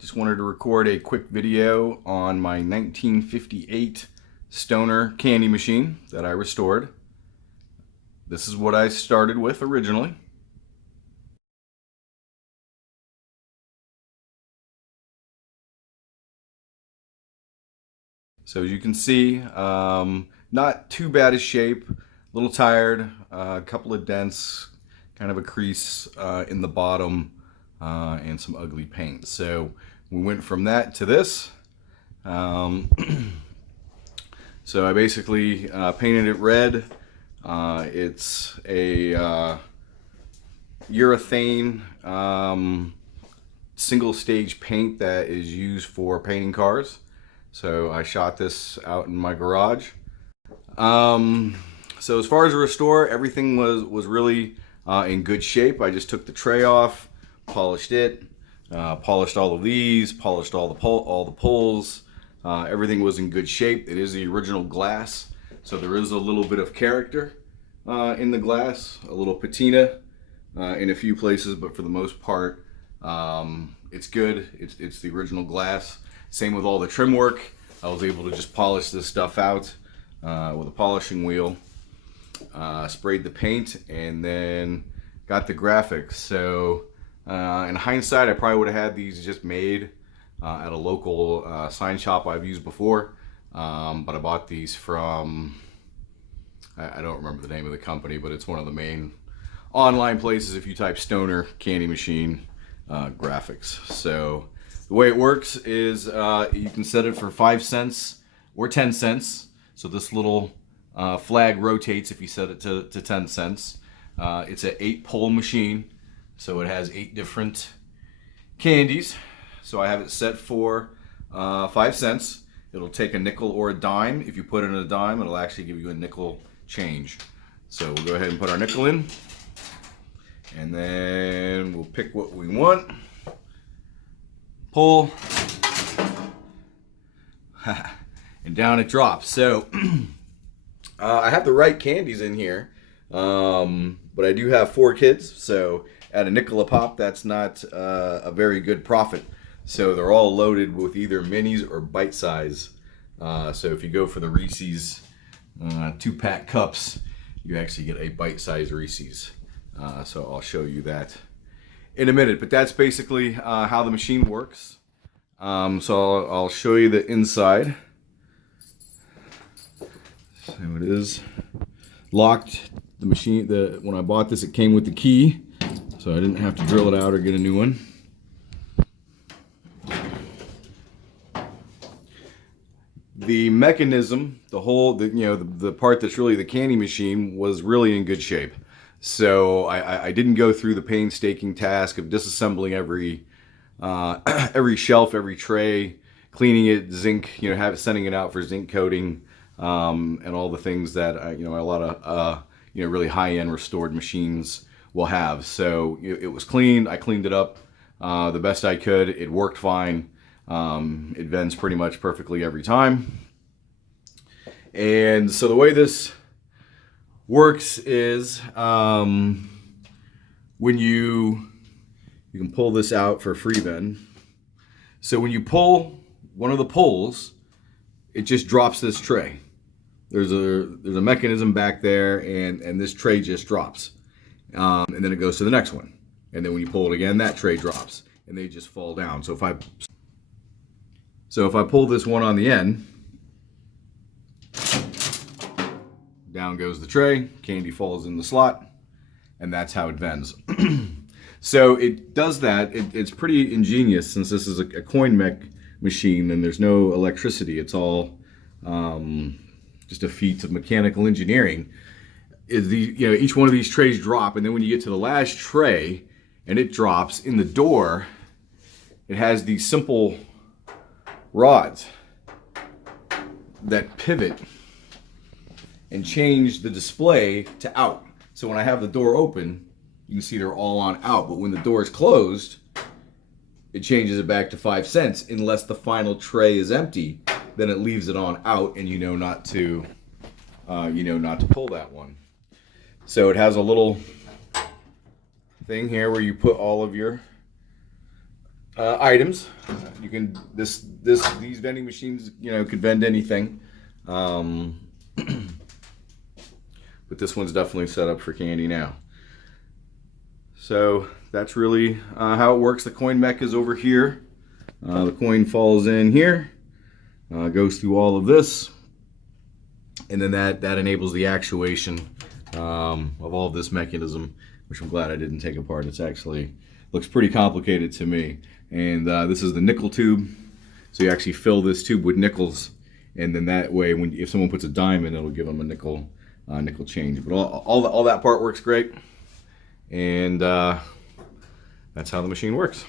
Just wanted to record a quick video on my 1958 Stoner candy machine that I restored. This is what I started with originally. So as you can see, not too bad a shape, a little tired, a couple of dents, kind of a crease in the bottom, and some ugly paint. So we went from that to this. So I basically painted it red. It's a urethane single stage paint that is used for painting cars. So I shot this out in my garage. So as far as a restore, everything was really in good shape. I just took the tray off, polished it, polished all of these, polished all the pulls. Everything was in good shape. It is the original glass, so there is a little bit of character in the glass, a little patina in a few places, but for the most part, it's good. It's the original glass. Same with all the trim work. I was able to just polish this stuff out with a polishing wheel. Sprayed the paint and then got the graphics. So in hindsight, I probably would have had these just made at a local sign shop I've used before. But I bought these from, I don't remember the name of the company, but it's one of the main online places if you type Stoner candy machine graphics. So the way it works is you can set it for 5 cents or 10 cents. So this little flag rotates if you set it to 10 cents. It's an 8-pole machine, so it has 8 different candies. So I have it set for 5 cents. It'll take a nickel or a dime. If you put in a dime, it'll actually give you a nickel change. So we'll go ahead and put our nickel in, and then we'll pick what we want. Pull, and down it drops. So I have the right candies in here, but I do have 4 kids, so at a nickel a pop, that's not a very good profit. So they're all loaded with either minis or bite size. So if you go for the Reese's 2-pack cups, you actually get a bite size Reese's. So I'll show you that in a minute, but that's basically how the machine works. So I'll show you the inside. So it is locked. The machine, when I bought this, it came with the key, so I didn't have to drill it out or get a new one. The mechanism, the part that's really the candy machine, was really in good shape. So I didn't go through the painstaking task of disassembling every shelf, every tray, cleaning it, zinc, sending it out for zinc coating, and all the things that a lot of really high-end restored machines will have. So it was clean. I cleaned it up the best I could. It worked fine. It vends pretty much perfectly every time. And so the way this works is when you can pull this out for free then. So when you pull one of the pulls, it just drops this tray. There's a mechanism back there, and this tray just drops. And then it goes to the next one. And then when you pull it again, that tray drops, and they just fall down. So if I pull this one on the end, down goes the tray, candy falls in the slot, and that's how it vends. So it does that. It's pretty ingenious, since this is a coin mech machine and there's no electricity. It's all just a feat of mechanical engineering. Each one of these trays drop, and then when you get to the last tray and it drops in the door, it has these simple rods that pivot and change the display to out. So when I have the door open, you can see they're all on out, but when the door is closed, it changes it back to 5 cents. Unless the final tray is empty, then it leaves it on out, and not to pull that one. So it has a little thing here where you put all of your items. You can these vending machines, you know, could vend anything. But this one's definitely set up for candy now. So that's really how it works. The coin mech is over here. The coin falls in here, goes through all of this, and then that enables the actuation of all of this mechanism, which I'm glad I didn't take apart. It's actually looks pretty complicated to me. And this is the nickel tube. So you actually fill this tube with nickels, and then that way, if someone puts a dime in, it'll give them a nickel change. But all that part works great, and that's how the machine works.